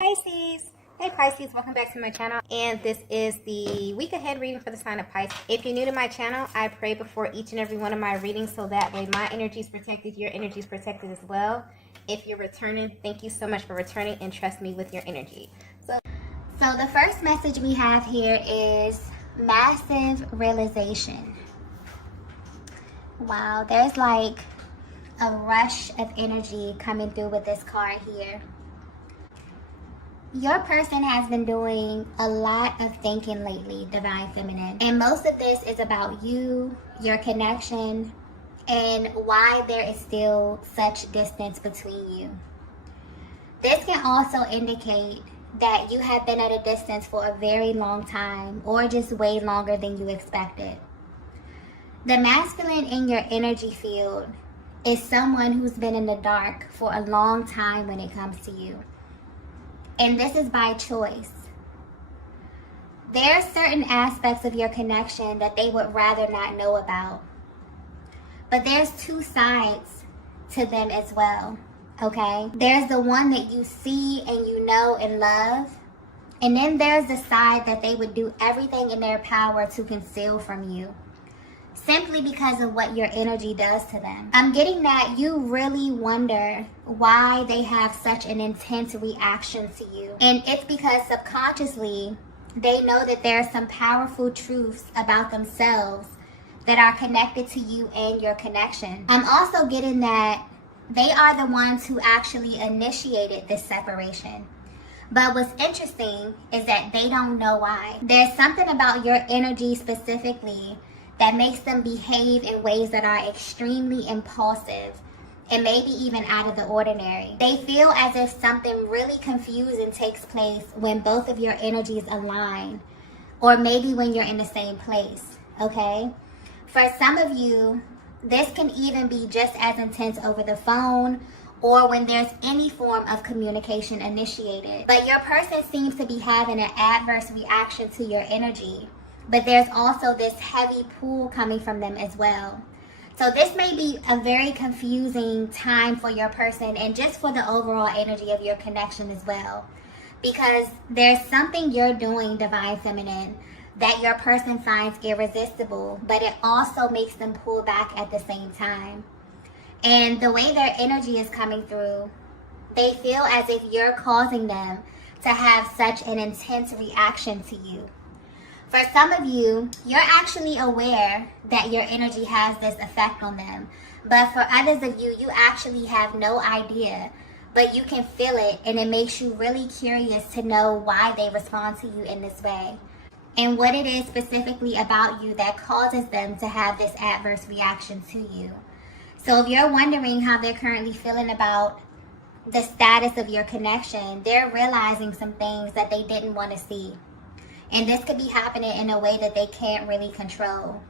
Pisces. Hey Pisces, welcome back to my channel, and this is the week ahead reading for the sign of Pisces. If you're new to my channel, I pray before each and every one of my readings so that way my energy is protected, your energy is protected as well. If you're returning, thank you so much for returning and trust me with your energy. So the first message we have here is massive realization. Wow, there's like a rush of energy coming through with this card here. Your person has been doing a lot of thinking lately, Divine Feminine. And most of this is about you, your connection, and why there is still such distance between you. This can also indicate that you have been at a distance for a very long time, or just way longer than you expected. The masculine in your energy field is someone who's been in the dark for a long time when it comes to you. And this is by choice. There are certain aspects of your connection that they would rather not know about. But there's two sides to them as well, okay? There's the one that you see and you know and love. And then there's the side that they would do everything in their power to conceal from you, simply because of what your energy does to them. I'm getting that you really wonder why they have such an intense reaction to you. And it's because subconsciously, they know that there are some powerful truths about themselves that are connected to you and your connection. I'm also getting that they are the ones who actually initiated this separation. But what's interesting is that they don't know why. There's something about your energy specifically that makes them behave in ways that are extremely impulsive and maybe even out of the ordinary. They feel as if something really confusing takes place when both of your energies align, or maybe when you're in the same place, okay? For some of you, this can even be just as intense over the phone or when there's any form of communication initiated. But your person seems to be having an adverse reaction to your energy. But there's also this heavy pull coming from them as well. So this may be a very confusing time for your person and just for the overall energy of your connection as well. Because there's something you're doing, Divine Feminine, that your person finds irresistible, but it also makes them pull back at the same time. And the way their energy is coming through, they feel as if you're causing them to have such an intense reaction to you. For some of you, you're actually aware that your energy has this effect on them. But for others of you, you actually have no idea. But you can feel it, and it makes you really curious to know why they respond to you in this way. And what it is specifically about you that causes them to have this adverse reaction to you. So if you're wondering how they're currently feeling about the status of your connection, they're realizing some things that they didn't want to see. And this could be happening in a way that they can't really control.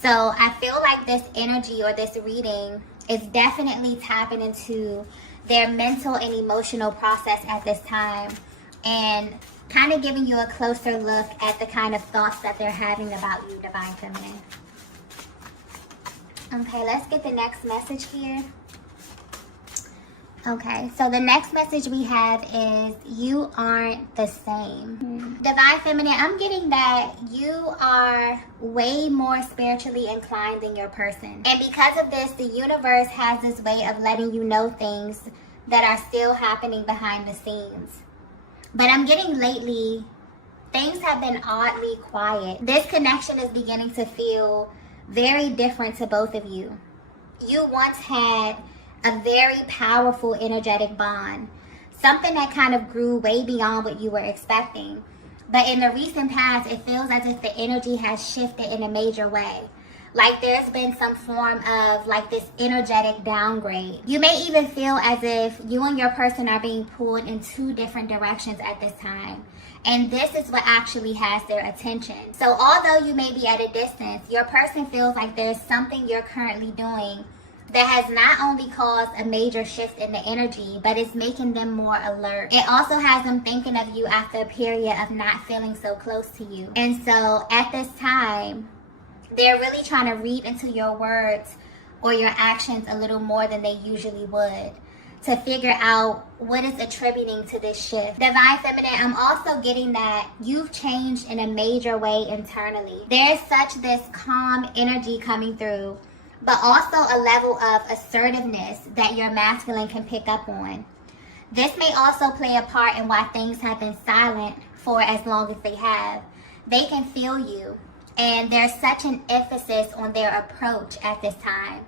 So I feel like this energy or this reading is definitely tapping into their mental and emotional process at this time, and kind of giving you a closer look at the kind of thoughts that they're having about you, Divine Feminine. Okay, let's get the next message here. Okay, so the next message we have is you aren't the same. Divine Feminine, I'm getting that you are way more spiritually inclined than your person. And because of this, the universe has this way of letting you know things that are still happening behind the scenes. But I'm getting lately, things have been oddly quiet. This connection is beginning to feel very different to both of you. You once had a very powerful energetic bond, something that kind of grew way beyond what you were expecting. But in the recent past, it feels as if the energy has shifted in a major way. Like there's been some form of like this energetic downgrade. You may even feel as if you and your person are being pulled in two different directions at this time. And this is what actually has their attention. So although you may be at a distance, your person feels like there's something you're currently doing that has not only caused a major shift in the energy, but it's making them more alert. It also has them thinking of you after a period of not feeling so close to you. And so at this time, they're really trying to read into your words or your actions a little more than they usually would, to figure out what is attributing to this shift. Divine Feminine, I'm also getting that you've changed in a major way internally. There's such this calm energy coming through, but also a level of assertiveness that your masculine can pick up on. This may also play a part in why things have been silent for as long as they have. They can feel you, and there's such an emphasis on their approach at this time.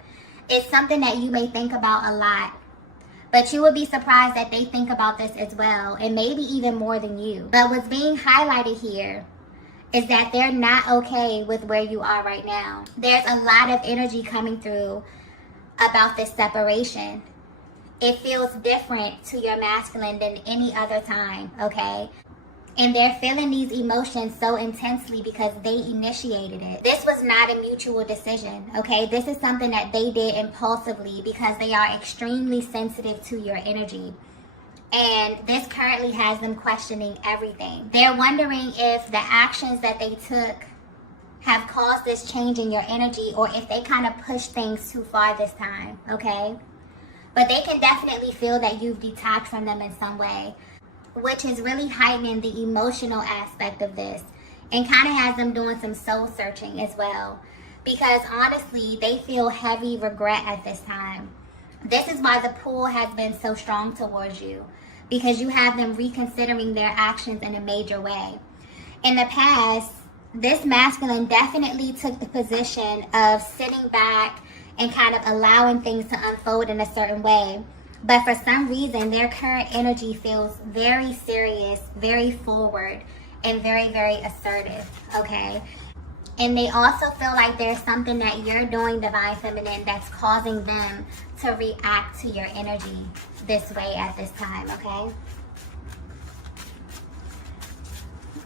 It's something that you may think about a lot, but you will be surprised that they think about this as well, and maybe even more than you. But what's being highlighted here is that they're not okay with where you are right now. There's a lot of energy coming through about this separation. It feels different to your masculine than any other time, okay? And they're feeling these emotions so intensely because they initiated it. This was not a mutual decision, okay? This is something that they did impulsively because they are extremely sensitive to your energy. And this currently has them questioning everything. They're wondering if the actions that they took have caused this change in your energy, or if they kind of pushed things too far this time, okay? But they can definitely feel that you've detached from them in some way, which is really heightening the emotional aspect of this, and kind of has them doing some soul searching as well, because honestly they feel heavy regret at this time. This is why the pull has been so strong towards you, because you have them reconsidering their actions in a major way. In the past, this masculine definitely took the position of sitting back and kind of allowing things to unfold in a certain way. But for some reason, their current energy feels very serious, very forward, and very, very assertive, okay? And they also feel like there's something that you're doing, Divine Feminine, that's causing them to react to your energy this way at this time, okay?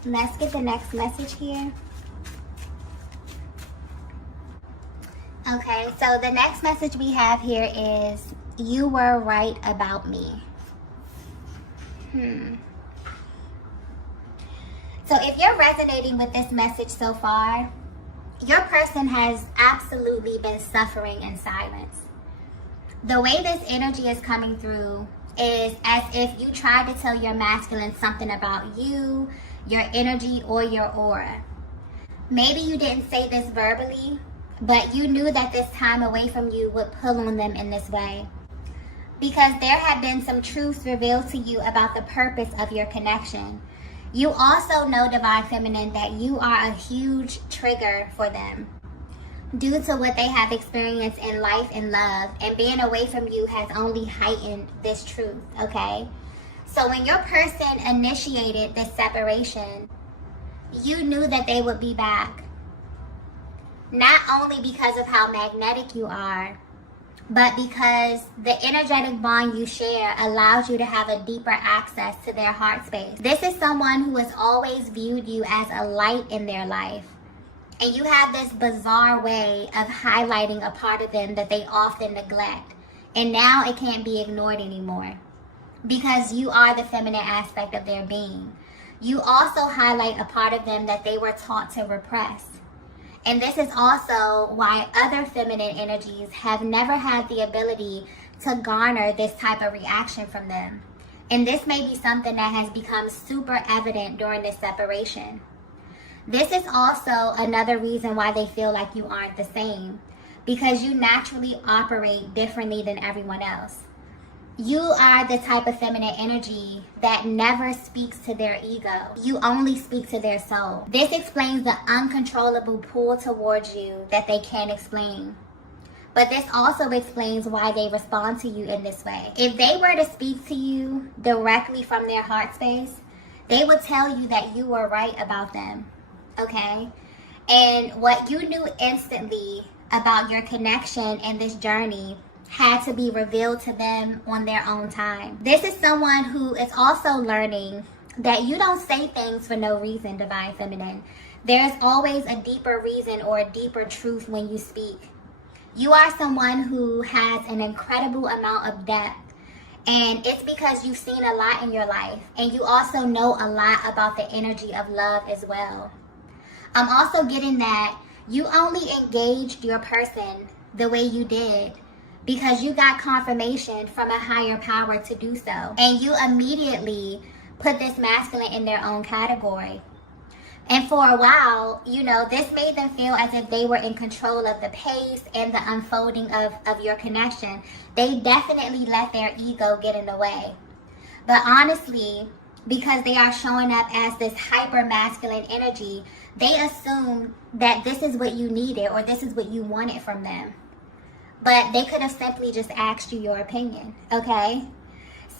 Let's get the next message here. Okay, so the next message we have here is, you were right about me. So if you're resonating with this message so far, your person has absolutely been suffering in silence. The way this energy is coming through is as if you tried to tell your masculine something about you, your energy, or your aura. Maybe you didn't say this verbally, but you knew that this time away from you would pull on them in this way, because there had been some truths revealed to you about the purpose of your connection. You also know, Divine Feminine, that you are a huge trigger for them due to what they have experienced in life and love, and being away from you has only heightened this truth, okay? So when your person initiated this separation, you knew that they would be back. Not only because of how magnetic you are, but because the energetic bond you share allows you to have a deeper access to their heart space. This is someone who has always viewed you as a light in their life. And you have this bizarre way of highlighting a part of them that they often neglect. And now it can't be ignored anymore, because you are the feminine aspect of their being. You also highlight a part of them that they were taught to repress. And this is also why other feminine energies have never had the ability to garner this type of reaction from them. And this may be something that has become super evident during this separation. This is also another reason why they feel like you aren't the same, because you naturally operate differently than everyone else. You are the type of feminine energy that never speaks to their ego. You only speak to their soul. This explains the uncontrollable pull towards you that they can't explain. But this also explains why they respond to you in this way. If they were to speak to you directly from their heart space, they would tell you that you were right about them, okay? And what you knew instantly about your connection and this journey had to be revealed to them on their own time. This is someone who is also learning that you don't say things for no reason, Divine Feminine. There's always a deeper reason or a deeper truth when you speak. You are someone who has an incredible amount of depth, and it's because you've seen a lot in your life, and you also know a lot about the energy of love as well. I'm also getting that you only engaged your person the way you did because you got confirmation from a higher power to do so. And you immediately put this masculine in their own category. And for a while, you know, this made them feel as if they were in control of the pace and the unfolding of your connection. They definitely let their ego get in the way. But honestly, because they are showing up as this hyper masculine energy, they assume that this is what you needed or this is what you wanted from them. But they could have simply just asked you your opinion, okay?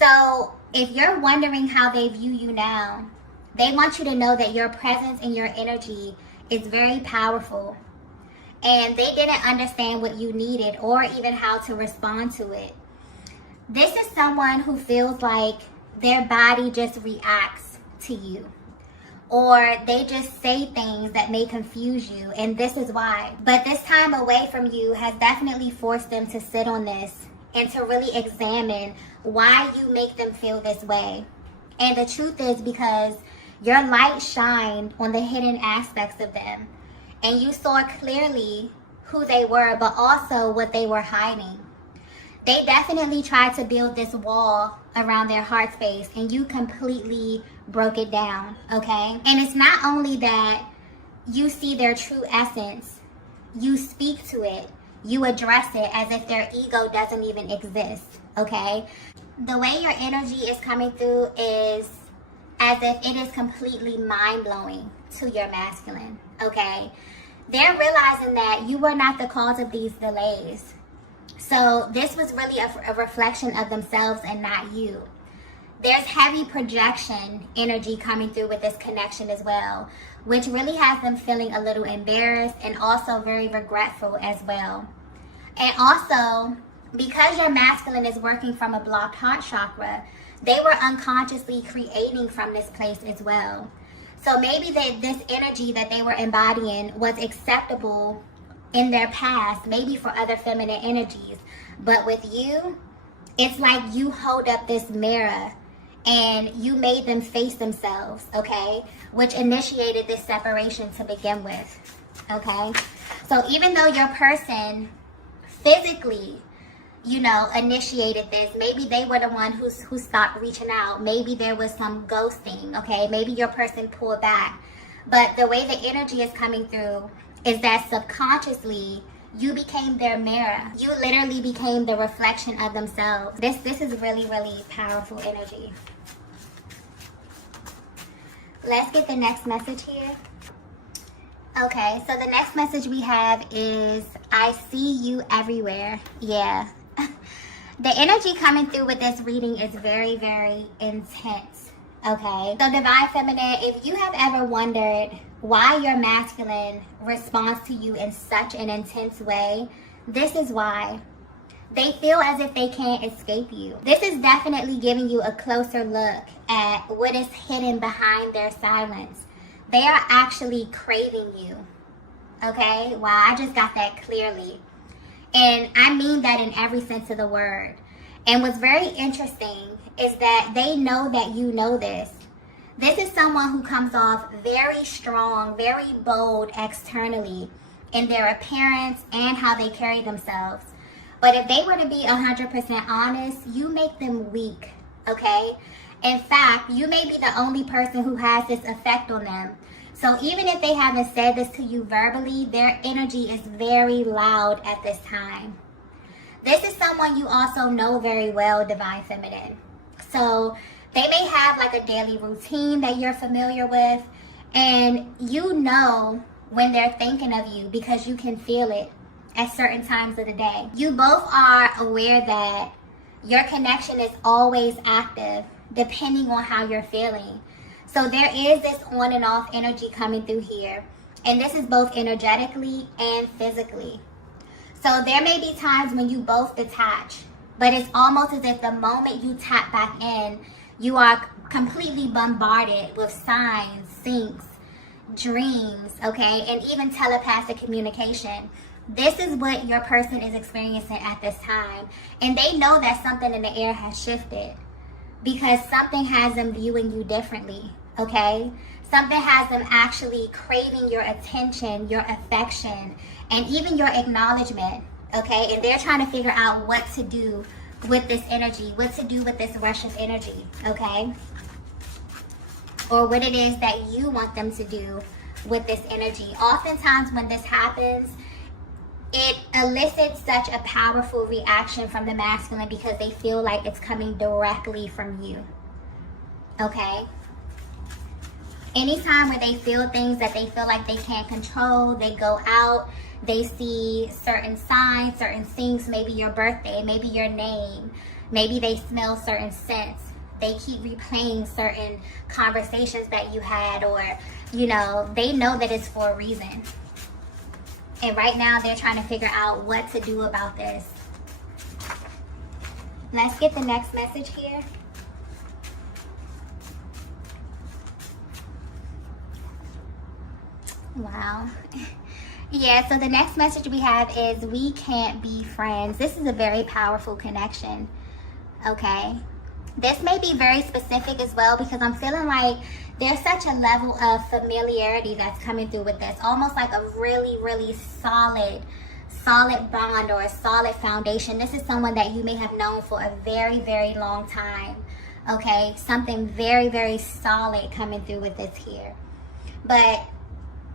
So if you're wondering how they view you now, they want you to know that your presence and your energy is very powerful. And they didn't understand what you needed or even how to respond to it. This is someone who feels like their body just reacts to you. Or they just say things that may confuse you, and this is why. But this time away from you has definitely forced them to sit on this and to really examine why you make them feel this way. And the truth is because your light shined on the hidden aspects of them, and you saw clearly who they were, but also what they were hiding. They definitely tried to build this wall around their heart space, and you completely broke it down, okay? And it's not only that you see their true essence, you speak to it, you address it as if their ego doesn't even exist, okay? The way your energy is coming through is as if it is completely mind-blowing to your masculine, okay? They're realizing that you were not the cause of these delays. So this was really a reflection of themselves and not you. There's heavy projection energy coming through with this connection as well, which really has them feeling a little embarrassed and also very regretful as well. And also, because your masculine is working from a blocked heart chakra, they were unconsciously creating from this place as well. So maybe this energy that they were embodying was acceptable in their past, maybe for other feminine energies. But with you, it's like you hold up this mirror and you made them face themselves, okay? Which initiated this separation to begin with, okay? So even though your person physically, you know, initiated this, maybe they were the one who stopped reaching out. Maybe there was some ghosting, okay? Maybe your person pulled back. But the way the energy is coming through is that subconsciously, you became their mirror. You literally became the reflection of themselves. This is really, really powerful energy. Let's get the next message here. Okay, so the next message we have is, I see you everywhere. Yeah. The energy coming through with this reading is very, very intense. Okay, so Divine Feminine, if you have ever wondered why your masculine responds to you in such an intense way, this is why. They feel as if they can't escape you. This is definitely giving you a closer look at what is hidden behind their silence. They are actually craving you. Okay, wow, I just got that clearly. And I mean that in every sense of the word. And what's very interesting is that they know that you know this. This is someone who comes off very strong, very bold externally in their appearance and how they carry themselves. But if they were to be 100% honest, you make them weak, okay? In fact, you may be the only person who has this effect on them. So even if they haven't said this to you verbally, their energy is very loud at this time. This is someone you also know very well, Divine Feminine. So they may have like a daily routine that you're familiar with, and you know when they're thinking of you because you can feel it at certain times of the day. You both are aware that your connection is always active depending on how you're feeling. So there is this on and off energy coming through here, and this is both energetically and physically. So there may be times when you both detach, but it's almost as if the moment you tap back in, you are completely bombarded with signs, syncs, dreams, okay, and even telepathic communication. This is what your person is experiencing at this time. And they know that something in the air has shifted because something has them viewing you differently, okay? Something has them actually craving your attention, your affection, and even your acknowledgement. okay? And they're trying to figure out what to do with this energy, what to do with this rush of energy, okay? Or what it is that you want them to do with this energy. Oftentimes when this happens, it elicits such a powerful reaction from the masculine because they feel like it's coming directly from you, okay? Anytime where they feel things that they feel like they can't control, they go out, they see certain signs, certain things, maybe your birthday, maybe your name, maybe they smell certain scents. They keep replaying certain conversations that you had, or, you know, they know that it's for a reason. And right now they're trying to figure out what to do about this. Let's get the next message here. Wow. Yeah, so the next message we have is we can't be friends. This is a very powerful connection, okay? This may be very specific as well because I'm feeling like there's such a level of familiarity that's coming through with this. Almost like a really, really solid bond or a solid foundation. This is someone that you may have known for a very, very long time, okay? Something very, very solid coming through with this here. But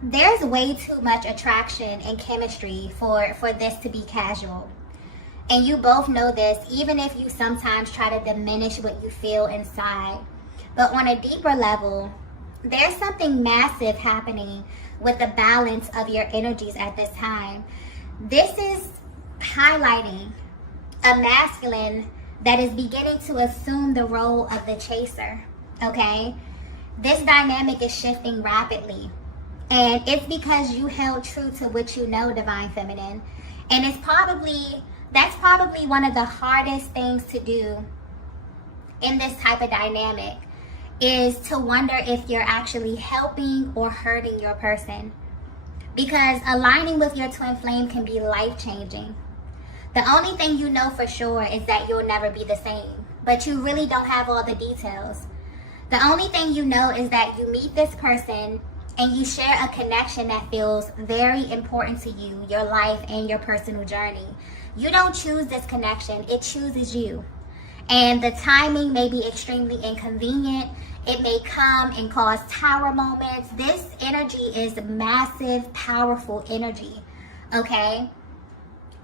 there's way too much attraction and chemistry for this to be casual. And you both know this, even if you sometimes try to diminish what you feel inside. But on a deeper level, there's something massive happening with the balance of your energies at this time. This is highlighting a masculine that is beginning to assume the role of the chaser, okay? This dynamic is shifting rapidly. And it's because you held true to what you know, Divine Feminine. And that's probably one of the hardest things to do in this type of dynamic, is to wonder if you're actually helping or hurting your person. Because aligning with your twin flame can be life-changing. The only thing you know for sure is that you'll never be the same, but you really don't have all the details. The only thing you know is that you meet this person and you share a connection that feels very important to you, your life, and your personal journey. You don't choose this connection, it chooses you. And the timing may be extremely inconvenient. It may come and cause tower moments. This energy is massive, powerful energy, okay?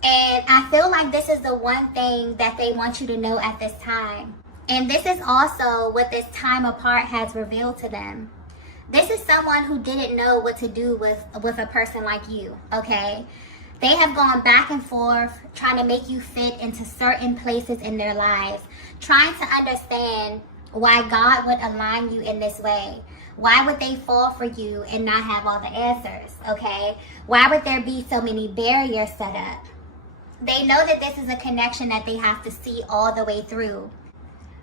And I feel like this is the one thing that they want you to know at this time. And this is also what this time apart has revealed to them. This is someone who didn't know what to do with a person like you, okay? They have gone back and forth trying to make you fit into certain places in their lives, trying to understand why God would align you in this way. Why would they fall for you and not have all the answers, okay? Why would there be so many barriers set up? They know that this is a connection that they have to see all the way through,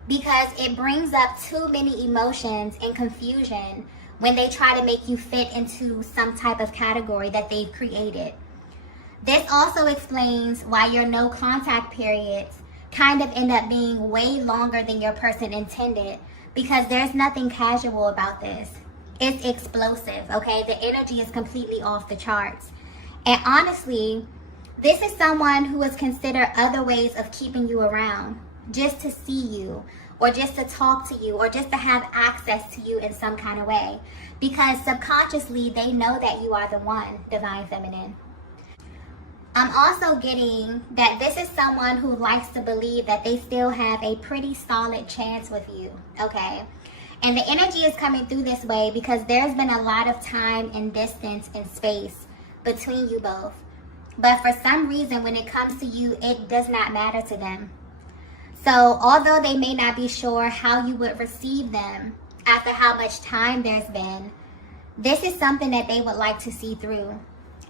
because it brings up too many emotions and confusion when they try to make you fit into some type of category that they've created. This also explains why your no contact periods kind of end up being way longer than your person intended, because there's nothing casual about this. It's explosive, okay? The energy is completely off the charts. And honestly, this is someone who has considered other ways of keeping you around, just to see you, or just to talk to you, or just to have access to you in some kind of way. Because subconsciously, they know that you are the one, Divine Feminine. I'm also getting that this is someone who likes to believe that they still have a pretty solid chance with you, okay? And the energy is coming through this way because there's been a lot of time and distance and space between you both. But for some reason, when it comes to you, it does not matter to them. So although they may not be sure how you would receive them after how much time there's been, this is something that they would like to see through.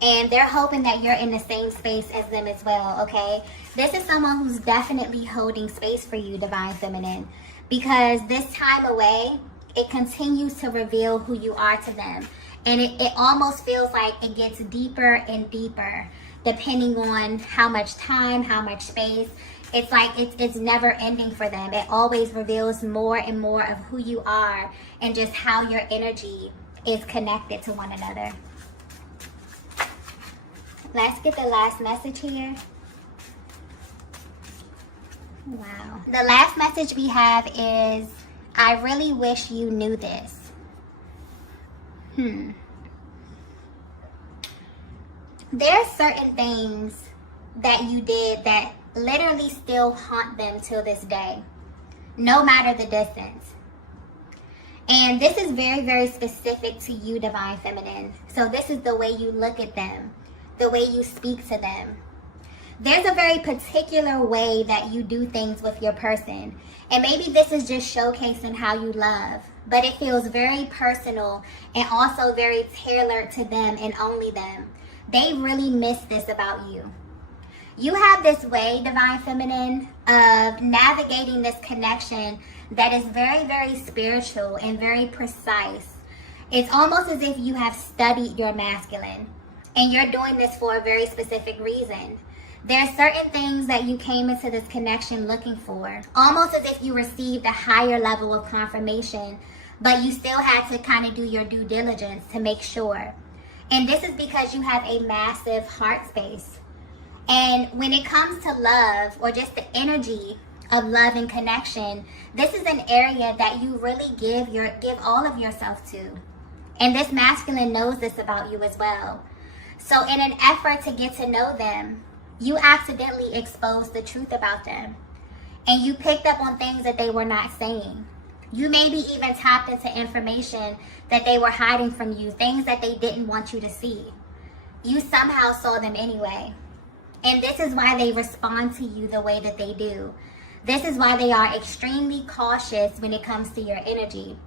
And they're hoping that you're in the same space as them as well, okay? This is someone who's definitely holding space for you, Divine Feminine. Because this time away, it continues to reveal who you are to them. And it almost feels like it gets deeper and deeper, depending on how much time, how much space. It's like it's never ending for them. It always reveals more and more of who you are and just how your energy is connected to one another. Let's get the last message here. Wow. The last message we have is, I really wish you knew this. There's certain things that you did that literally still haunt them till this day, no matter the distance. And this is very, very specific to you, Divine Feminine. So this is the way you look at them, the way you speak to them. There's a very particular way that you do things with your person. And maybe this is just showcasing how you love, but it feels very personal and also very tailored to them and only them. They really miss this about you. You have this way, Divine Feminine, of navigating this connection that is very, very spiritual and very precise. It's almost as if you have studied your masculine and you're doing this for a very specific reason. There are certain things that you came into this connection looking for, almost as if you received a higher level of confirmation, but you still had to kind of do your due diligence to make sure. And this is because you have a massive heart space. And when it comes to love, or just the energy of love and connection, this is an area that you really give all of yourself to. And this masculine knows this about you as well. So in an effort to get to know them, you accidentally exposed the truth about them. And you picked up on things that they were not saying. You maybe even tapped into information that they were hiding from you, things that they didn't want you to see. You somehow saw them anyway. And this is why they respond to you the way that they do. This is why they are extremely cautious when it comes to your energy,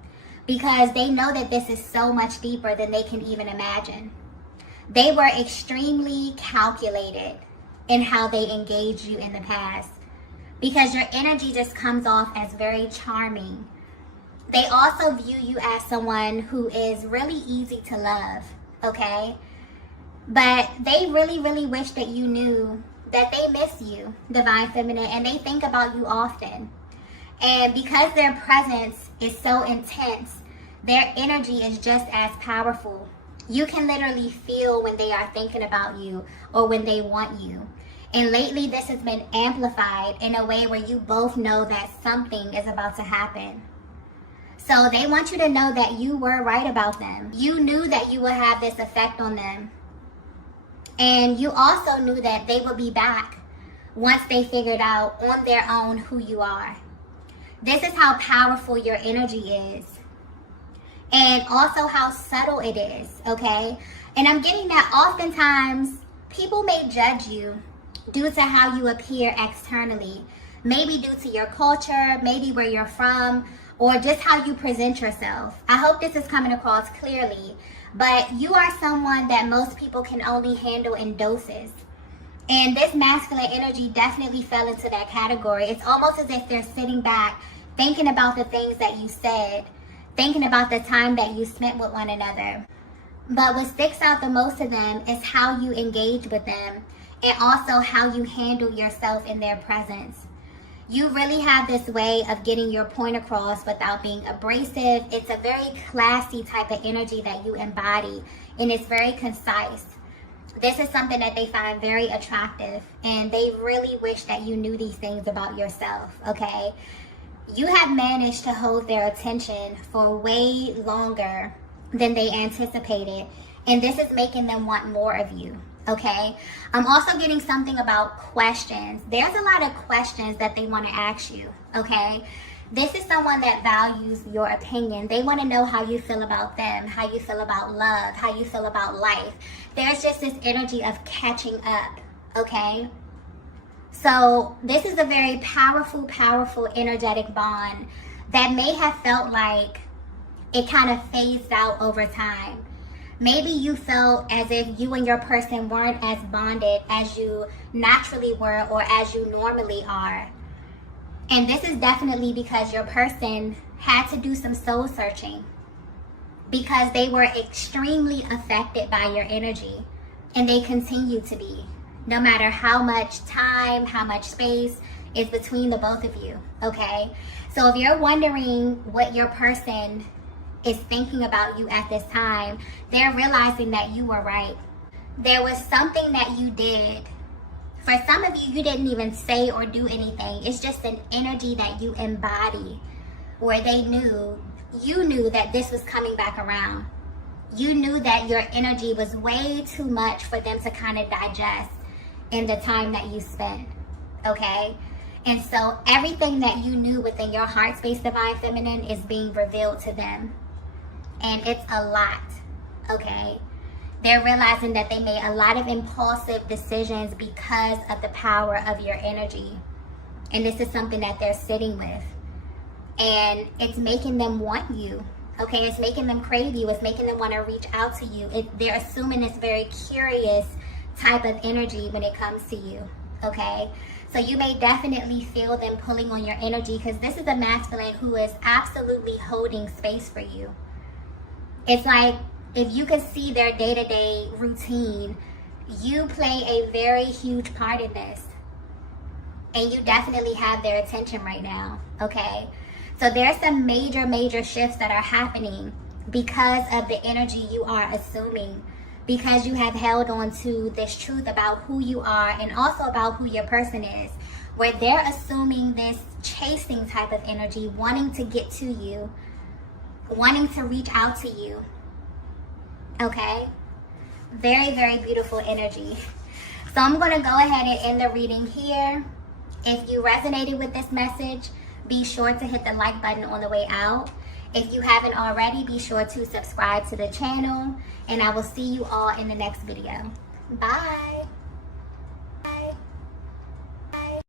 because they know that this is so much deeper than they can even imagine. They were extremely calculated in how they engaged you in the past, because your energy just comes off as very charming. They also view you as someone who is really easy to love, okay? But they really, really wish that you knew that they miss you, Divine Feminine, and they think about you often. And because their presence is so intense, their energy is just as powerful. You can literally feel when they are thinking about you or when they want you. And lately, this has been amplified in a way where you both know that something is about to happen. So they want you to know that you were right about them. You knew that you would have this effect on them. And you also knew that they would be back once they figured out on their own who you are. This is how powerful your energy is. And also how subtle it is, okay? And I'm getting that oftentimes people may judge you due to how you appear externally. Maybe due to your culture, maybe where you're from, or just how you present yourself. I hope this is coming across clearly. But you are someone that most people can only handle in doses. And this masculine energy definitely fell into that category. It's almost as if they're sitting back, thinking about the things that you said, thinking about the time that you spent with one another. But what sticks out the most to them is how you engage with them, and also how you handle yourself in their presence. You really have this way of getting your point across without being abrasive. It's a very classy type of energy that you embody, and it's very concise. This is something that they find very attractive, and they really wish that you knew these things about yourself, okay? You have managed to hold their attention for way longer than they anticipated, and this is making them want more of you. Okay, I'm also getting something about questions. There's a lot of questions that they want to ask you, okay? This is someone that values your opinion. They want to know how you feel about them, how you feel about love, how you feel about life. There's just this energy of catching up, okay? So this is a very powerful, powerful energetic bond that may have felt like it kind of phased out over time. Maybe you felt as if you and your person weren't as bonded as you naturally were or as you normally are. And this is definitely because your person had to do some soul searching, because they were extremely affected by your energy, and they continue to be, no matter how much time, how much space is between the both of you, okay? So if you're wondering what your person is thinking about you at this time, they're realizing that you were right. There was something that you did For some of you, you didn't even say or do anything. It's just an energy that you embody, where you knew that this was coming back around. You knew that your energy was way too much for them to kind of digest in the time that you spent, okay? And so everything that you knew within your heart space, Divine Feminine, is being revealed to them. And it's a lot, okay? They're realizing that they made a lot of impulsive decisions because of the power of your energy. And this is something that they're sitting with. And it's making them want you, okay? It's making them crave you. It's making them want to reach out to you. They're assuming this very curious type of energy when it comes to you, okay? So you may definitely feel them pulling on your energy, because this is a masculine who is absolutely holding space for you. It's like, if you could see their day-to-day routine, you play a very huge part in this. And you definitely have their attention right now, okay? So there's some major shifts that are happening because of the energy you are assuming, because you have held on to this truth about who you are and also about who your person is, where they're assuming this chasing type of energy, wanting to get to you, wanting to reach out to you. Okay, very beautiful energy. So I'm going to go ahead and end the reading here. If you resonated with this message, be sure to hit the like button on the way out. If you haven't already, be sure to subscribe to the channel, and I will see you all in the next video. Bye.